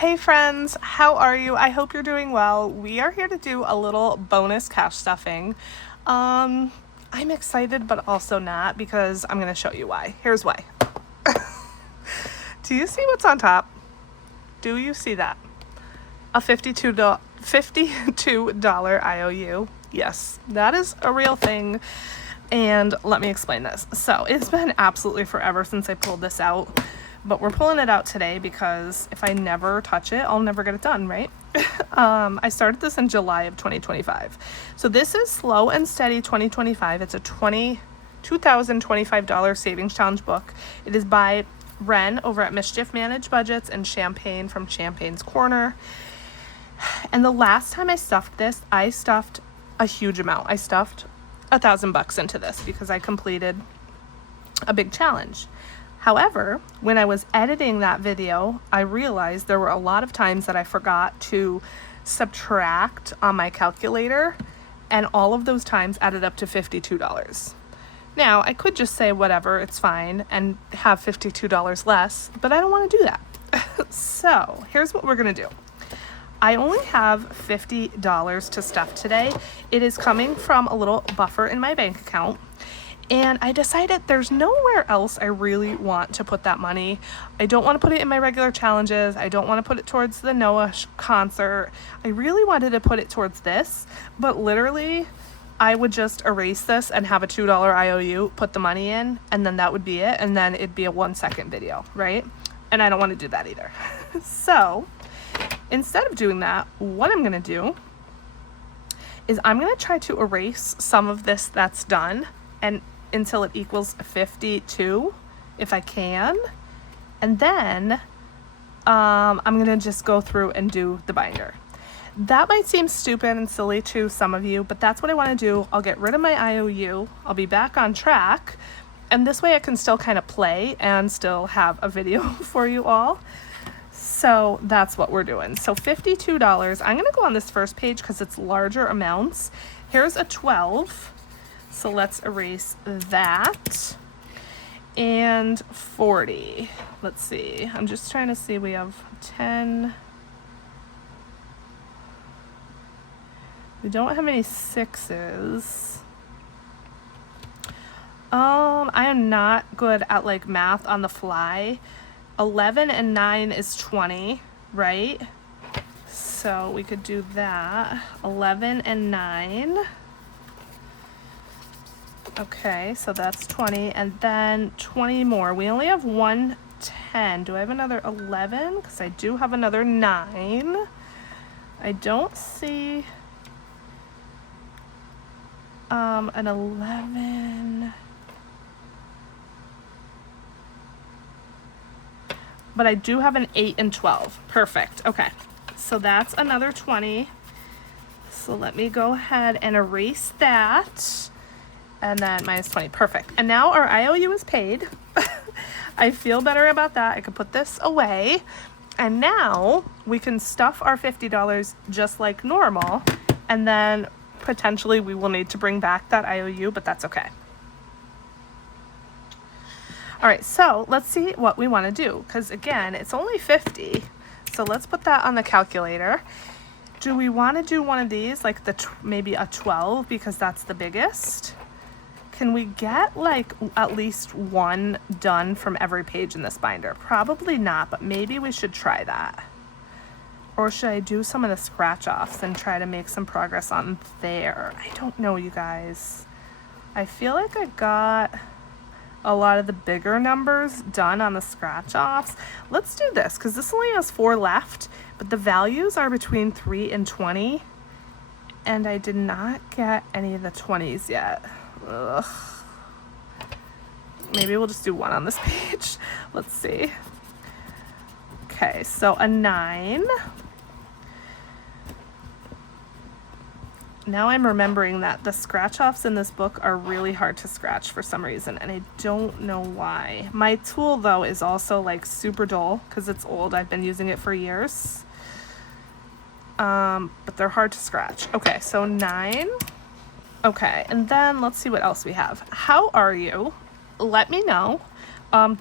Hey friends, how are you? I hope you're doing well. We are here to do a little bonus cash stuffing. I'm excited but also not because I'm going to show you why. Here's why. Do you see what's on top? Do you see that? A $52 IOU. Yes, that is a real thing. And let me explain this. So it's been absolutely forever since I pulled this out. But we're pulling it out today because if I never touch it, I'll never get it done, right? I started this in July of 2025. So this is Slow and Steady 2025. It's a $2,025 savings challenge book. It is by Wren over at Mischief Managed Budgets and Champagne from Champagne's Corner. And the last time I stuffed this, I stuffed a huge amount. I stuffed $1,000 into this because I completed a big challenge. However, when I was editing that video, I realized there were a lot of times that I forgot to subtract on my calculator, and all of those times added up to $52. Now, I could just say whatever, it's fine, and have $52 less, but I don't want to do that. So, here's what we're going to do. I only have $50 to stuff today. It is coming from a little buffer in my bank account. And I decided there's nowhere else I really want to put that money. I don't want to put it in my regular challenges. I don't want to put it towards the Noah concert. I really wanted to put it towards this, but literally I would just erase this and have a $2 IOU, put the money in, and then that would be it. And then it'd be a 1-second video, right? And I don't want to do that either. So instead of doing that, what I'm going to do is I'm going to try to erase some of this that's done and until it equals 52 if I can, and then I'm gonna just go through and do the binder. That might seem stupid and silly to some of you, but that's what I want to do. I'll get rid of my IOU, I'll be back on track, and this way I can still kind of play and still have a video for you all. So that's what we're doing. So $52. I'm gonna go on this first page because it's larger amounts. Here's a 12. So let's erase that. And 40. Let's see. I'm just trying to see. We have 10. We don't have any 6s. I am not good at like math on the fly. 11 and 9 is 20, right? So we could do that. 11 and 9. Okay, so that's 20, and then 20 more. We only have 110. Do I have another 11? Because I do have another 9. I don't see an 11. But I do have an 8 and 12. Perfect. Okay, so that's another 20. So let me go ahead and erase that. And then minus 20. Perfect. And now our IOU is paid. I feel better about that. I can put this away. And now we can stuff our $50 just like normal. And then potentially we will need to bring back that IOU, but that's okay. All right, so let's see what we want to do. Because again, it's only 50. So let's put that on the calculator. Do we want to do one of these, like maybe a 12 because that's the biggest? Can we get like at least one done from every page in this binder? Probably not, but maybe we should try that. Or should I do some of the scratch offs and try to make some progress on there? I don't know, you guys. I feel like I got a lot of the bigger numbers done on the scratch offs. Let's do this because this only has 4 left, but the values are between 3 and 20. And I did not get any of the 20s yet. Ugh. Maybe we'll just do one on this page. Let's see. Okay, so a 9. Now I'm remembering that the scratch offs in this book are really hard to scratch for some reason, and I don't know why. My tool though is also like super dull because it's old. I've been using it for years. But they're hard to scratch. Okay, so 9. Okay, and then let's see what else we have. How are you? Let me know.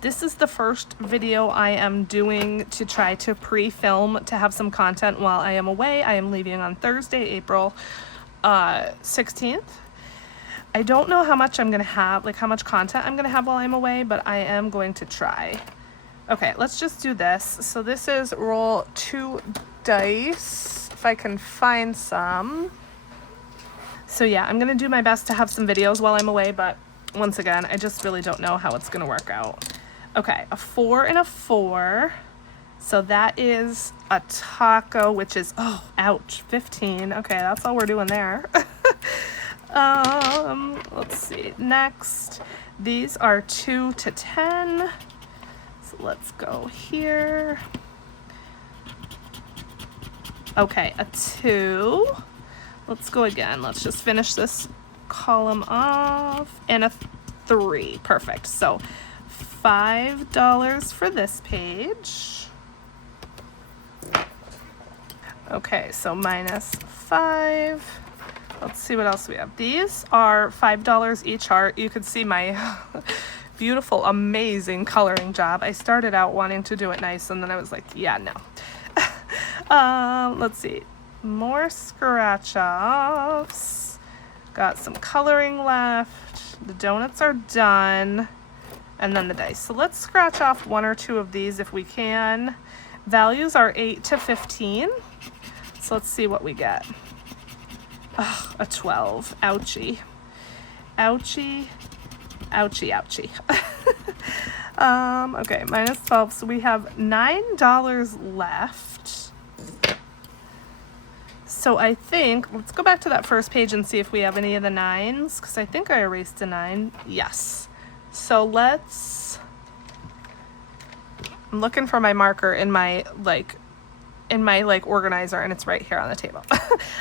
This is the first video I am doing to try to pre-film to have some content while I am away. I am leaving on Thursday, April 16th. I don't know how much I'm gonna have, like how much content I'm gonna have while I'm away, but I am going to try. Okay, let's just do this. So this is roll 2 dice, if I can find some. So yeah, I'm gonna do my best to have some videos while I'm away, but once again, I just really don't know how it's gonna work out. Okay, a 4 and a 4. So that is a taco, which is, oh, ouch, 15. Okay, that's all we're doing there. Let's see. Next, these are 2 to 10. So let's go here. Okay, a 2. Let's go again. Let's just finish this column off. And a 3. Perfect. So $5 for this page. Okay, so minus 5. Let's see what else we have. These are $5 each heart. You could see my beautiful, amazing coloring job. I started out wanting to do it nice, and then I was like, yeah, no. Let's see. More scratch offs. Got some coloring left. The donuts are done. And then the dice. So let's scratch off 1 or 2 of these if we can. Values are 8 to 15. So let's see what we get. Ugh, a 12. Ouchie. Ouchie. Ouchie, ouchie. Okay, minus 12. So we have $9 left. So I think, let's go back to that first page and see if we have any of the 9s, because I think I erased a 9. Yes. So let's, I'm looking for my marker in my organizer, and it's right here on the table.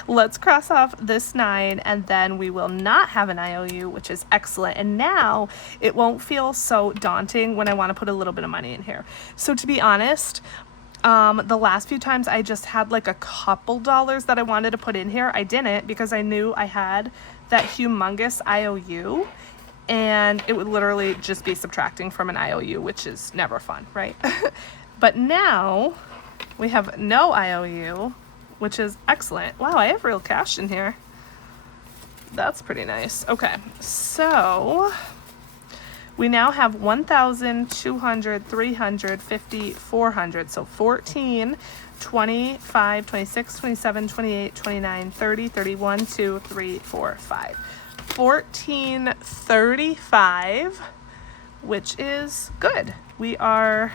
Let's cross off this 9, and then we will not have an IOU, which is excellent. And now it won't feel so daunting when I want to put a little bit of money in here. So to be honest, the last few times I just had like a couple dollars that I wanted to put in here. I didn't, because I knew I had that humongous IOU, and it would literally just be subtracting from an IOU, which is never fun, right? But now we have no IOU, which is excellent. Wow, I have real cash in here. That's pretty nice. Okay, so we now have 1,000, 200, 300, 50, 400. So 14, 25, 26, 27, 28, 29, 30, 31, 2, 3, 4, 5. 1435, which is good. We are,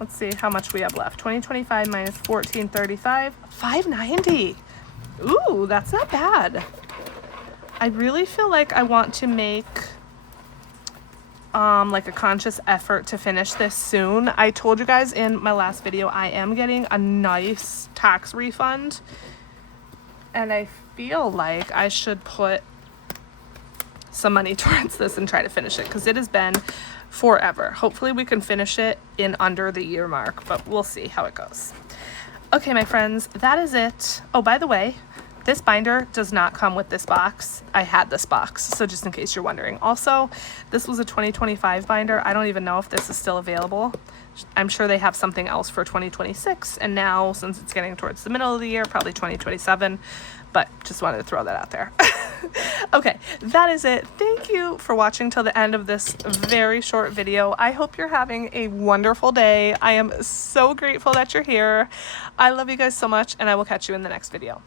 let's see how much we have left. 2025 minus 1435, 590. Ooh, that's not bad. I really feel like I want to make like a conscious effort to finish this soon. I told you guys in my last video I am getting a nice tax refund, and I feel like I should put some money towards this and try to finish it, because it has been forever. Hopefully we can finish it in under the year mark, but we'll see how it goes. Okay, my friends, that is it. Oh, by the way, this binder does not come with this box. I had this box, so just in case you're wondering. Also, this was a 2025 binder. I don't even know if this is still available. I'm sure they have something else for 2026, and now since it's getting towards the middle of the year, probably 2027, but just wanted to throw that out there. Okay, that is it. Thank you for watching till the end of this very short video. I hope you're having a wonderful day. I am so grateful that you're here. I love you guys so much, and I will catch you in the next video.